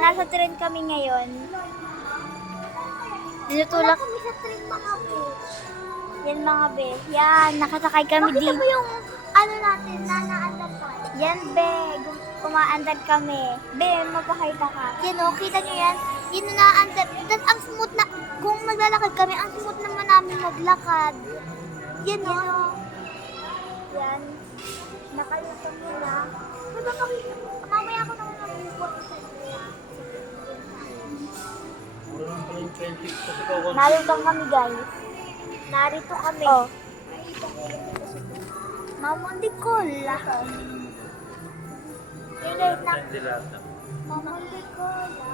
nasa train kami ngayon. Tinutulak kami sa train mga be. yan mga be. Yan, nakasakay kami Bakit din. mo yung ano natin, nanaandar pa? Yan be, kumaandar kami. Be, mapakita ka. Yan o, kita nyo yan? Yan na naandar. Tapos ang smooth na, kung maglalakad kami, ang smooth naman namin maglakad. Yan o. Yan. Nakalimutan mo na. Diba pakita? Mamaya ako naman mag-report sa inyo. Narito kami guys. Narito kami. Oh. Mamondikola. Yan guys, na. Mamondikola.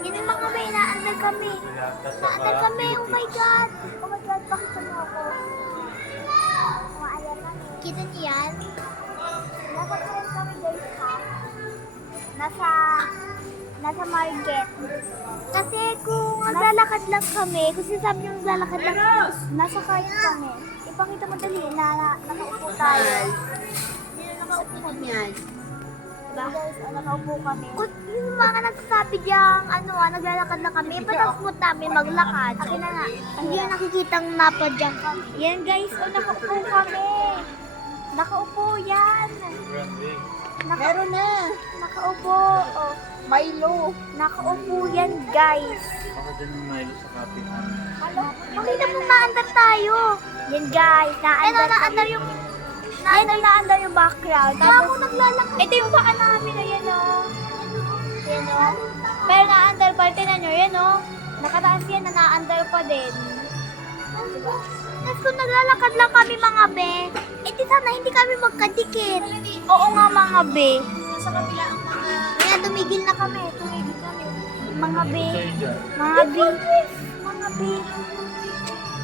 Yun yung mga may naandar kami. Naandar kami, oh my God. Oh my God, pakita mo ako. Kumaayan kami. Kita niyo yan? Nasa train kami guys ha. Nasa market. Kasi kung maglalakad lang kami, kung sinasabi nyo maglalakad lang kami, Nasa cart kami. Ipakita mo dali na nakaupo tayo. nakaupo kami yan. Diba guys, nakaupo kami. Kung yung mga nagsasabi diyang, naglalakad lang kami, ba't ang smooth namin maglakad? Akin na nga. Hindi yung nakikitang napadyan kami. Yan guys, nakaupo kami. Nakaupo yan. Meron na. Nakaupo. Oh. Milo. Nakaupo yan guys. Baka dyan ng Milo sa kapit. Hello? Pakita mo maandar tayo. Yan guys, naandar yung... naandar yung background. Kaya ako Tapos, naglalakad. ito yung paa namin, ayan o. Ayan o. Pero naandar pa, tinan nyo, yan o. Nakataas yan na naandar pa din. Tapos kung naglalakad lang kami mga be, di sana hindi kami magkadikit. Oo nga mga be. Sa kabila ang mga... Kaya tumigil na kami. Tumigil kami. Mga be. Sa'yo dyan. Mga be. Mga be.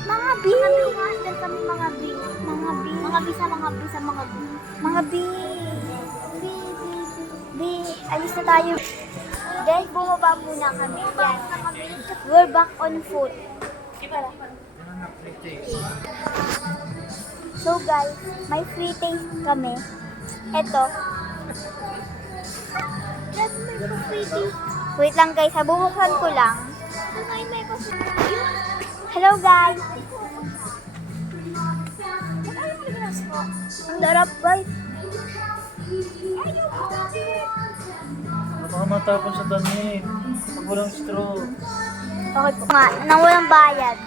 Mga be. Umaandar kami mga be. Mga be. Mga be sa mga be sa mga be. Mga be. Be. Alis na tayo. Guys, bumaba muna kami. Yan. We're back on foot. Tara. So guys, may free taste kami. Ito. Just may pa-pretty. Wait lang guys, bubuksan ko lang. May pa-pretty. Hello guys. Ang darap guys. Baka matapon sa dami. Pag walang straw. Okay po nga, nang walang bayad.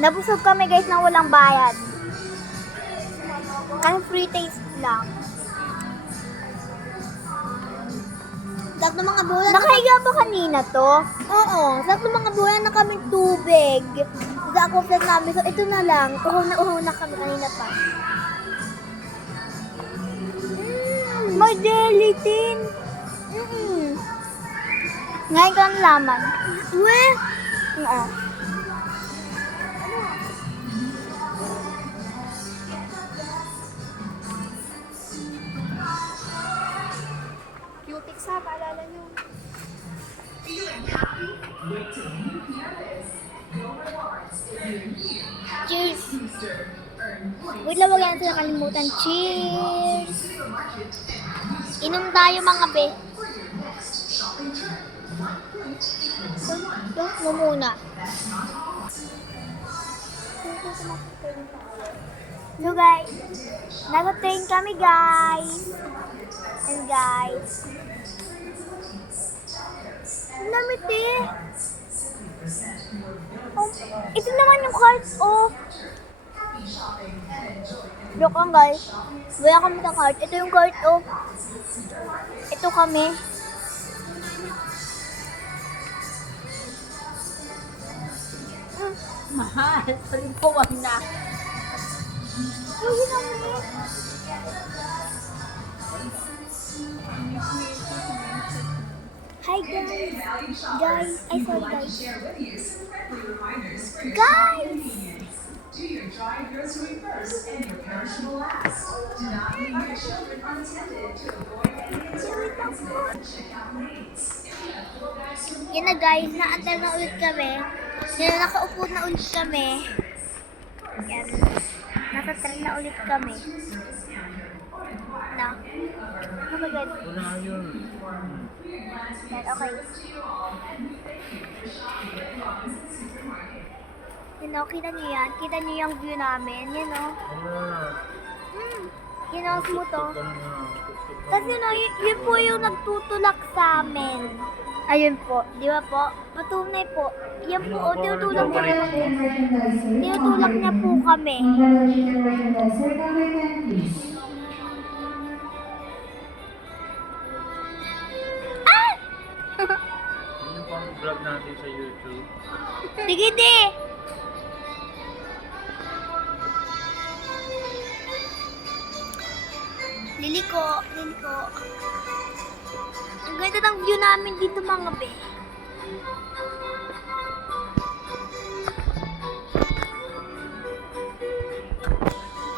Nabusog kami guys nang walang bayad. Kasi free taste lang. Lahat ng mga bulan Nakahiga ba kanina to? Oo. Lahat ng mga bulan na kaming tubig. Sa ako flat namin. So ito na lang. Uhaw na kami kanina pa. May gelatin. Ngayon ka nalaman. Uwe! Oo. Cutix ha, paalala nyo. Cheers! Wait lang, wag natin nakalimutan. Cheers! Inom tayo mga be. Yung mo muna. So guys, nasa train kami guys. And guys, Ang lamit eh. oh, ito naman yung cart, oh. Look lang guys, wala kami sa cart. Ito yung cart, oh. Ito kami. Mahal. Palimpawang na. Uy, namin. Hi guys. Guys, I said guys. Guys! Do your dry grocery first and your perishable last. Do not leave your children unattended to avoid any checkout lanes. Yan na guys, naandar na ulit kami. Yan, nakaupo na ulit kami. Yan. Nasa magta-try na ulit kami. Na? Ano ba gan? Wala yun. Yan, okay. Yan o, kita niyo yan? Kita niyo yung view namin? Yan o. Wala. Yan o, smooth o. Tuk-tuk ka na. Tuk-tuk ka Kasi no, yun po yung nagtutulak sa amin. Ayun po, di ba po? Patunay po. Yan po, o, tinutulak niya po. Tinutulak niya po kami. Yun yung pang vlog natin sa YouTube. Sige, di. Liliko, liliko. Ang ganda ng view namin dito mga be.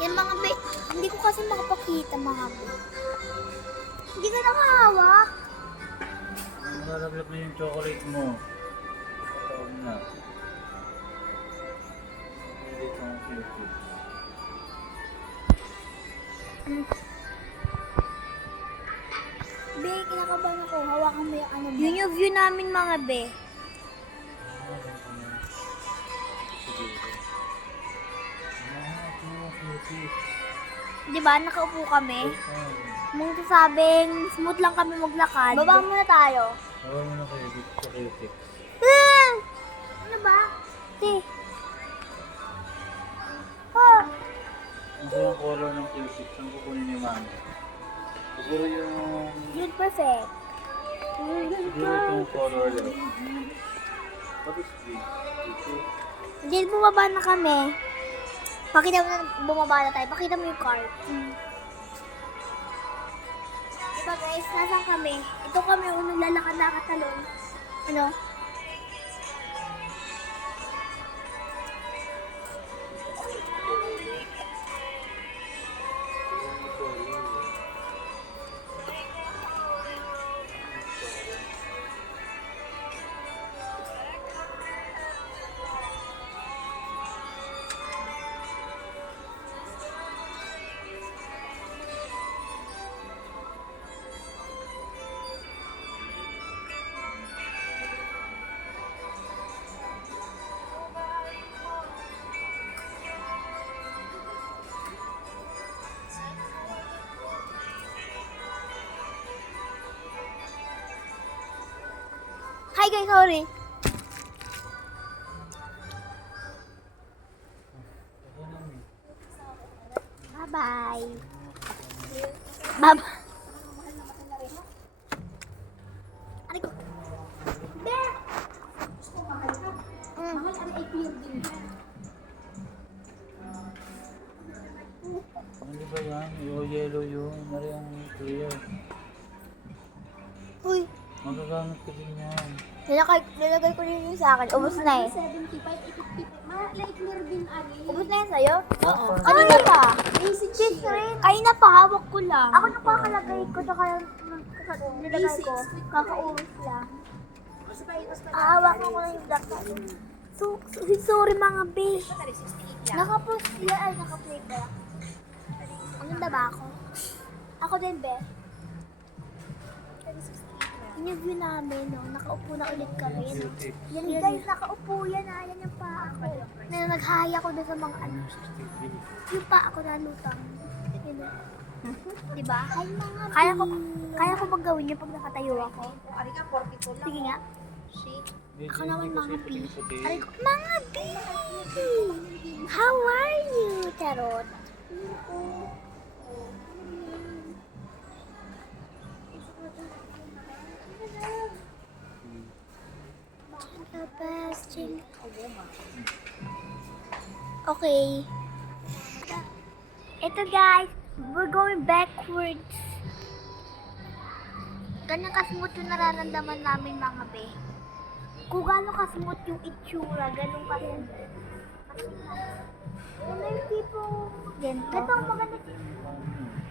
Yan mga be, hindi ko kasi makapakita mga be. Hindi ka nakahawak. Nalalaglag na yung chocolate mo. Tawag na. Pwede itong YouTube. Be, kinakabahan ako. Hawakan mo yung ano mo. Yun yung view namin mga be. Di ba, nakaupo kami? Mong sabing smooth lang kami maglakad. Baba muna tayo. Bawa mo na kayo dito sa Cutic. Ano ba? Te. Oh. Ano yung color ng Cutic? Saan kukunin ni Mami? Siguro yung... Yun, perfect. Siguro itong color lang. What is this? Hindi, bumaba na kami. Pakita mo na bumaba na tayo. Pakita mo yung card. Diba guys, nasaan kami? Ito kami yung naglalakad-lakad talon. Ano? Hi guys, sorry. Bye-bye. Bye-bye. Ano ko? Bear! Mahal ang APR din. Ano ba yan? Yung yellow yun. Ano yung clear? Uy, Magagamit ko din yan. nilagay ko rin yung sa akin. Ubus na eh. 75, 85. Mahal light clear din ani. Ubus na yan sa'yo? Oo. Kanina pa. Basic Cheese shit. rin. Kanina pa, hawak ko lang. Ako nagpakalagay ko, tsaka nilagay ko. Kakaubos lang. Hawakan ko lang yung black sa akin. Sorry mga be. Nakapost yan. Ay, nakaplay pala. Ang ganda ba ako? Ako din, be. Yun yung view namin, no? Nakaupo na ulit kami, no? Yan guys, nakaupo yan, ha? Yan yung pa ako. Naghahaya ko doon sa mga ano. Yung pa ako nalutang. Yun, no? Diba? Kaya ko magawin yun pag nakatayo ako. Ari ka 42 lang. Sige nga. Shit. Ako naman mga B. Puti. Aray ko, mga B! How are you, Tarot? Okay. Ito guys, we're going backwards. Ganyan ka-smooth yung nararamdaman namin mga be. Kung gano'n ka-smooth yung itsura, ganun pa rin. Ano yung tipo? Ganito. Ito ang maganda.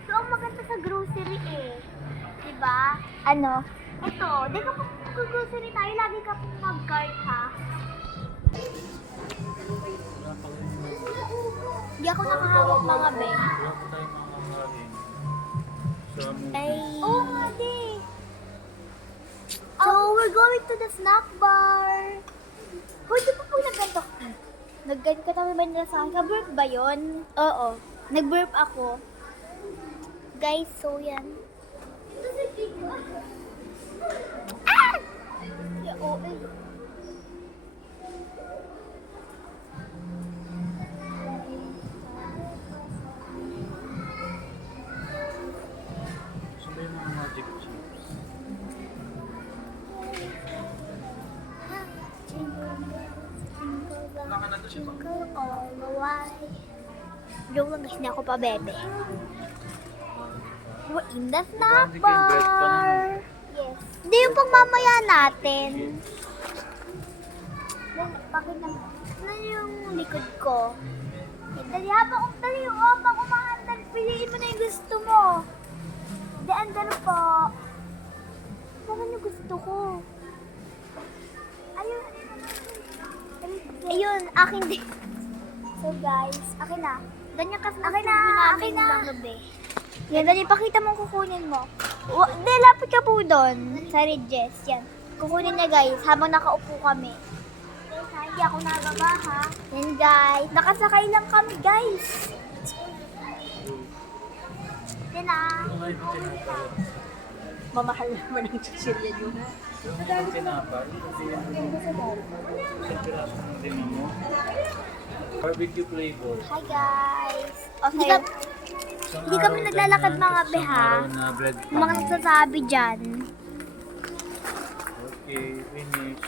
Ito ang maganda sa grocery eh. Diba? Ano? Ito, di ka pag grocery tayo, lagi ka pong mag-cart ha. Hindi ako nakahawak mga be. Wala pa tayong mga kakain. Sa movie. Ay. Oo nga, di. So, we're going to the snack bar. Hoy, di ba pag naggantok? Naggantok ka tayo ba nila sa akin? Ka-burp ba yun? Oo. Nag-burp ako. Guys, so yan. Ah! Yeah, oo eh. Saan ba yung mga magic chips? Jingle all the way. Joke lang kasi hindi ako pa bebe. We're in the snack Hindi kayo bread pa bar. Yes. Hindi yung pagmamaya natin. Bakit naman? Ano yung likod ko? Dali habang umaandal, piliin mo na yung gusto mo. Hindi, andal po. Bakit yung gusto ko? Ayun. Ayun, akin din. So guys, akin na. Ganyan kasi akin na. Gabi. Yan, dali, pakita mo kukunin mo. Hindi, lapit ka po doon. Sa ridges, yan. Kukunin niya guys, habang nakaupo kami. Guys, ha, hindi ako nababa ha. Yan guys, nakasakay lang kami guys. Yan na. Ano yung tinapay? Mamahal naman ang chichirya nyo. Yung mga tinapay? Kasi yan sa piraso ng lima mo. Barbecue flavor. Hi guys. Okay. Hindi kami naglalakad mga beha. Na bread Yung mga nagsasabi dyan. Okay, finish.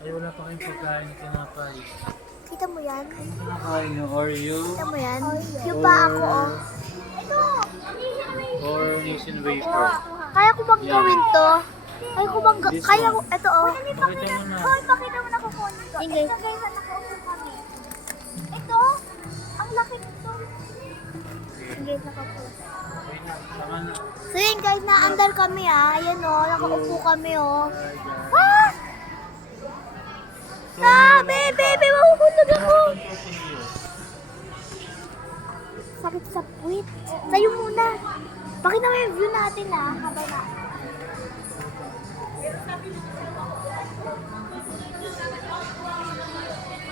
Ay, wala pa kayong pagkain na tinapay. Kita mo yan? Kinakain yung Oreo. Kita mo yan? Yung pa ako oh. Ito! Or Nissin wafer. Kaya ko bang gawin to? Kaya ko bang This kaya one. ko, ito oh. Pakita mo na. Hoy, pakita mo na kukunin ko. Ingay. Ito guys, nakaupo kami. Ito, ang laki nito. Ingay, nakaupo. Okay na, tama na. So yun guys, naandar kami ah. Ayan oh, nakaupo kami oh. Bye, guys. Ah! Sabi, baby, mahuhulog ako. Sakit sa puwit. Sa'yo muna. Pakita mo yung view natin ah. Habang na.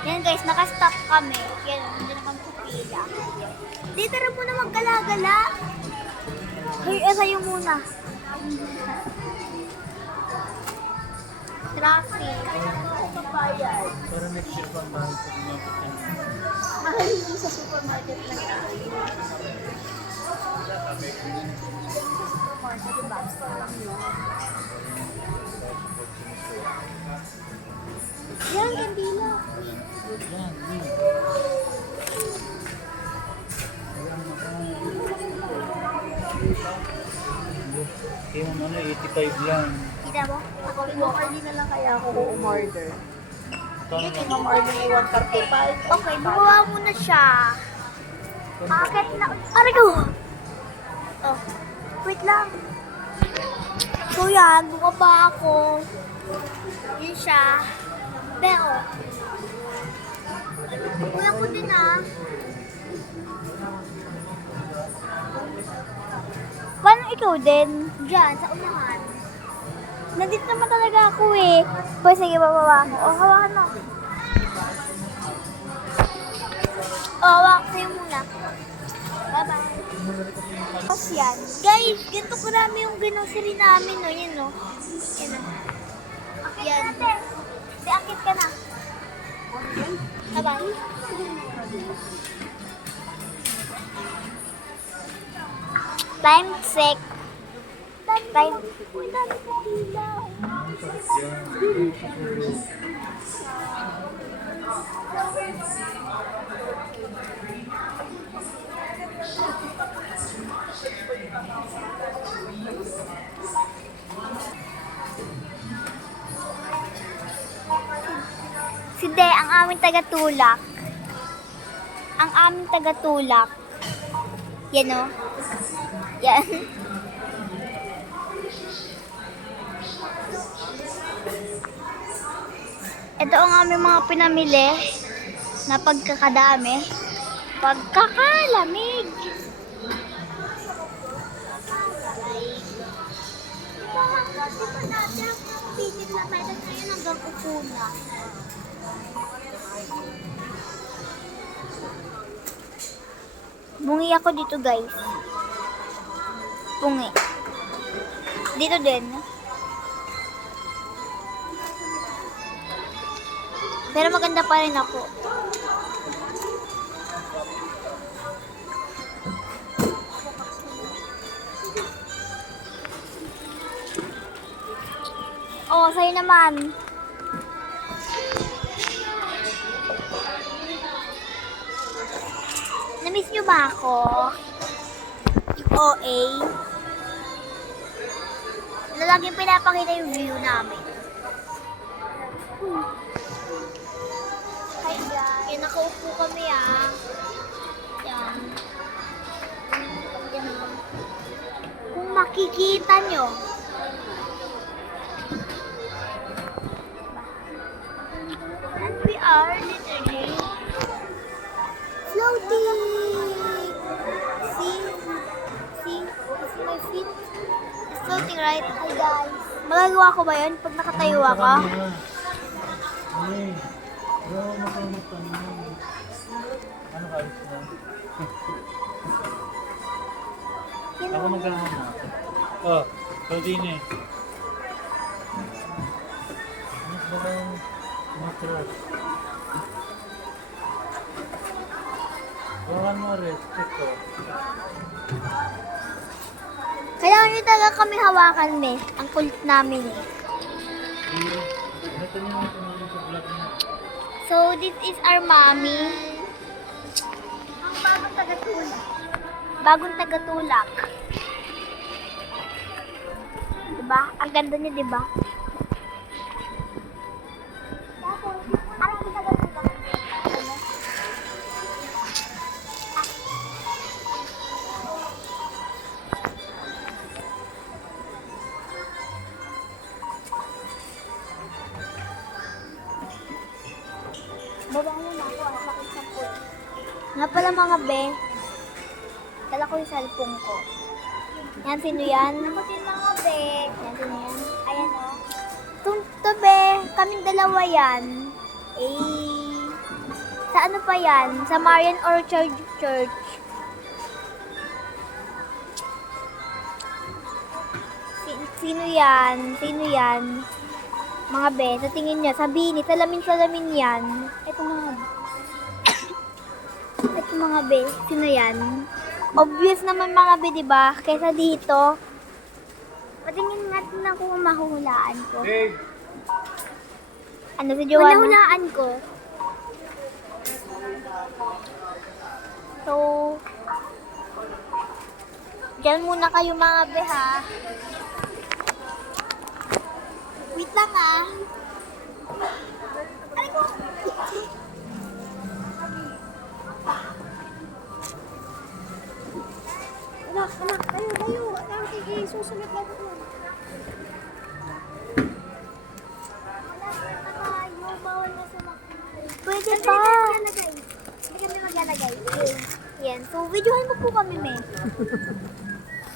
Yan guys, nakastop kami. Yan, hindi na kami pupila. Di, tara muna maggala-gala. Hey, sa'yo muna. Traffic. Para next year pa mahal sa mga pagkain. Mahal hindi sa supermarket lang tayo. Yan, kandila. Yan, yun. Kaya ano, 85 lang. Kita mo? Ako, Ma'am Arlene na lang kaya ako umorder. Paano Kay Ma'am Arlene, 135. Okay, bumaba muna siya. Bakit na? Aray ko! Oh, wait lang. So yan, bumaba ako. Yun siya. Pero, kuya ko din ah. Paano ikaw din? Diyan, sa unahan. Nandito naman talaga ako eh. Pwede, sige, bababa ako. O, hawakan mo. O, hawakan sa'yo muna. Bye-bye. Tapos yan. Guys, ganito karami yung grocery namin, no? Yan, no? Yan, no? Yan. Di, akit ka na. Bye-bye. Time check. Time. Uy, dami sa ilaw. Si De, ang aming taga-tulak. Ang aming taga-tulak. Yan o. Yan. Ito ang aming mga pinamili na pagkakadami. Pagkakalamig. Bungi ako dito, guys. Bungi. Dito din. Pero maganda pa rin ako. Oh, sa'yo naman. Namiss niyo ba ako? OA. Na laging pinapakita yung view namin. Hi guys. Yan, nakaupo kami Yan. Yan. Kung makikita nyo, and we are literally floating. See? It's my feet. It's floating, right? Hi guys. Magagawa ko ba yun pag nakatayo ako? Hey, bro, makamot ka naman. Ano ka alis na? Ako magkakama. Oh, Claudine. Ano ba ang matras? Gawan mo rest, check ko. Kailangan nyo talaga kami hawakan, me. Ang kulit namin Ito niyo yung tumulong sa vlog niya. So, this is our mommy. Ang bagong tagatulak. Bagong tagatulak. Diba? Ang ganda niya, diba? Ano ang tagatulak? Baba mo na ako, ang sakit sa puwet. Nga pala mga be, dala ko yung cellphone ko. Yan, sino yan? Ako din mga be. Yan, sino yan? Ayan o. To be, kaming dalawa yan. Sa ano pa yan? Sa Marian Orchard Church. Sino yan? Sino yan? Mga be, sa tingin niya, sabihin ni, salamin yan. Ito mga be. Ito mga be, sino yan? Obvious naman mga be, diba? Kesa dito. Patingin natin na kung mahuhulaan ko. Hey! Ano si Joanna? Mahulaan ko. So, dyan muna kayo mga be, ha? Wait lang, Ay ko! Anak, tayo. Sige, susunod lang ako. Bawal na sumakit. Pwede pa! Hindi kami maglalagay. Yan. So, videohan mo po kami, me.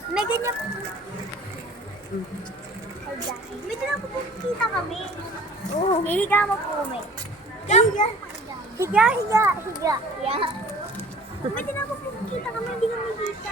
May ganyan. May ganyan po kita kami. Oo. Hihiga mo po, me. Higa. Yeah. May ganyan po kita kami, hindi kami dito.